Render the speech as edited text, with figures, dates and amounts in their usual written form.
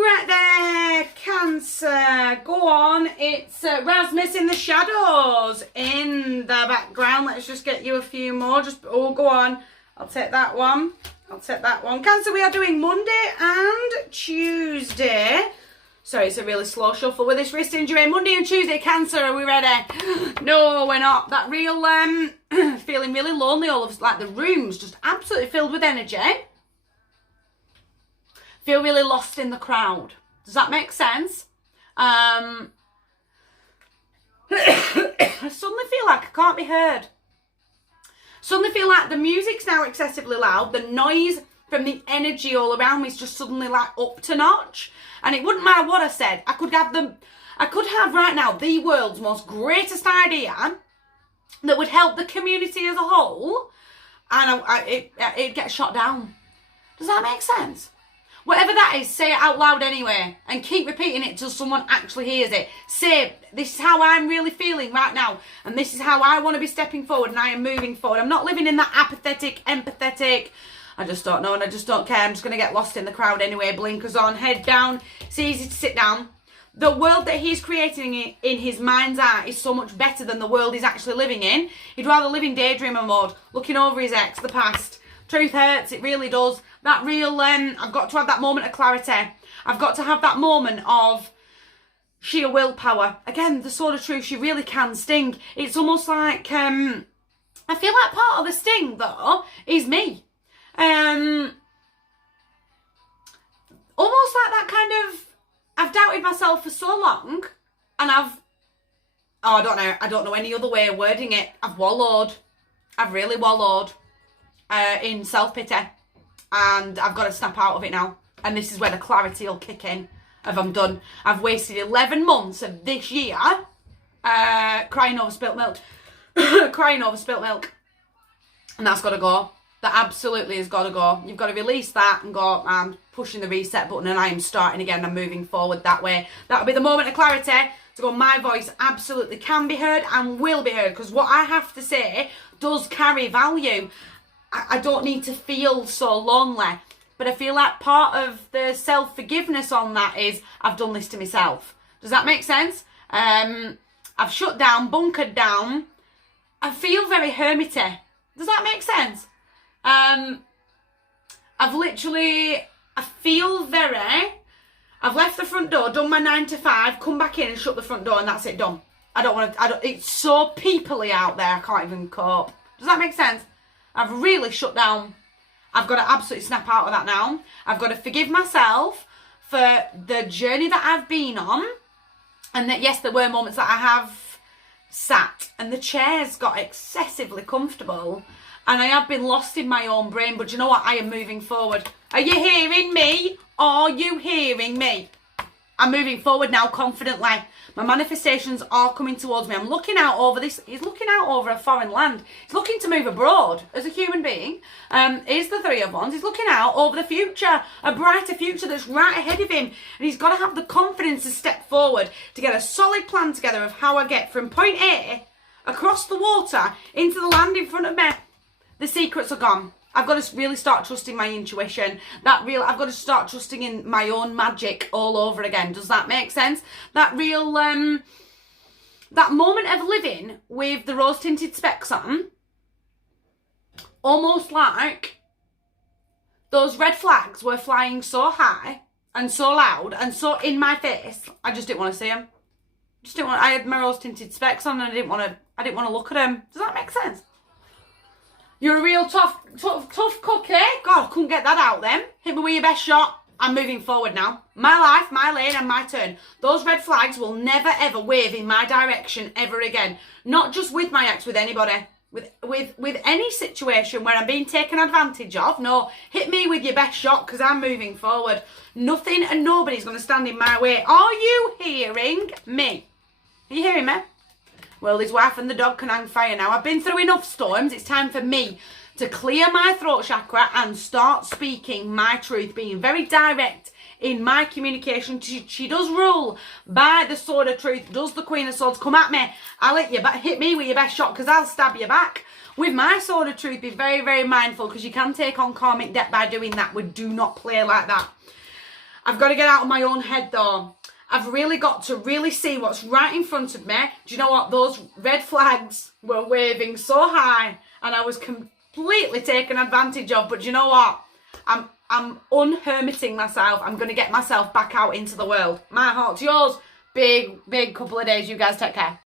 Right there, Cancer. Go on. It's Rasmus in the shadows in the background. Let's just get you a few more. Go on. I'll take that one. Cancer, we are doing Monday and Tuesday. Sorry, it's a really slow shuffle with this wrist injury. Monday and Tuesday, Cancer, are we ready? No, we're not. That real, feeling really lonely all of us. Like the room's just absolutely filled with energy. Feel really lost in the crowd. Does that make sense? I suddenly feel like I can't be heard. Suddenly feel like the music's now excessively loud. The noise from the energy all around me is just suddenly like up to notch. And it wouldn't matter what I said. I could have right now the world's most greatest idea that would help the community as a whole, and it'd get shot down. Does that make sense? Whatever that is, say it out loud anyway, and keep repeating it till someone actually hears it. Say, this is how I'm really feeling right now, and this is how I want to be stepping forward, and I am moving forward. I'm not living in that apathetic, empathetic, I just don't know and I just don't care, I'm just going to get lost in the crowd anyway, blinkers on, head down. It's easy to sit down. The world that he's creating in his mind's eye is so much better than the world he's actually living in. He'd rather live in daydreamer mode, looking over his ex, the past. Truth hurts, it really does. That real, I've got to have that moment of clarity. I've got to have that moment of sheer willpower. Again, the sword of truth, she really can sting. It's almost like, I feel like part of the sting, though, is me. Almost like that kind of, I've doubted myself for so long, and I don't know any other way of wording it. I've wallowed. I've really wallowed in self-pity. And I've got to snap out of it now. And this is where the clarity will kick in if I'm done. I've wasted 11 months of this year crying over spilt milk. Crying over spilt milk. And that's got to go. That absolutely has got to go. You've got to release that and go, I'm pushing the reset button and I am starting again. I'm moving forward that way. That'll be the moment of clarity to go, my voice absolutely can be heard and will be heard. Because what I have to say does carry value. I don't need to feel so lonely. But I feel like part of the self-forgiveness on that is I've done this to myself. Does that make sense? I've shut down, bunkered down. I feel very hermity. Does that make sense? I've left the front door, done my 9 to 5, come back in and shut the front door and that's it, done. It's so peoply out there, I can't even cope. Does that make sense? I've really shut down. I've got to absolutely snap out of that now. I've got to forgive myself for the journey that I've been on. And that, yes, there were moments that I have sat and the chairs got excessively comfortable. And I have been lost in my own brain. But you know what? I am moving forward. Are you hearing me? Are you hearing me? I'm moving forward now confidently. My manifestations are coming towards me. I'm looking out over this. He's looking out over a foreign land. He's looking to move abroad as a human being. Here's the Three of Wands. He's looking out over the future, a brighter future that's right ahead of him. And he's got to have the confidence to step forward, to get a solid plan together of how I get from point A across the water into the land in front of me. The secrets are gone. I've got to really start trusting my intuition. I've got to start trusting in my own magic all over again. Does that make sense? That real, that moment of living with the rose-tinted specs on, almost like those red flags were flying so high and so loud and so in my face. I just didn't want to see them. I had my rose-tinted specs on and I didn't want to look at them. Does that make sense? You're a real tough cookie. God, I couldn't get that out then. Hit me with your best shot. I'm moving forward now. My life, my lane and my turn. Those red flags will never ever wave in my direction ever again. Not just with my ex, with anybody. With any situation where I'm being taken advantage of. No, hit me with your best shot because I'm moving forward. Nothing and nobody's going to stand in my way. Are you hearing me? Are you hearing me? Well, his wife and the dog can hang fire now. I've been through enough storms. It's time for me to clear my throat chakra and start speaking my truth, being very direct in my communication. She does rule by the sword of truth. Does the Queen of Swords come at me? I'll hit me with your best shot because I'll stab you back. With my sword of truth, be very, very mindful because you can take on karmic debt by doing that. We do not play like that. I've got to get out of my own head though. I've really got to really see what's right in front of me. Do you know what? Those red flags were waving so high and I was completely taken advantage of. But do you know what? I'm unhermiting myself. I'm going to get myself back out into the world. My heart to yours. Big couple of days. You guys take care.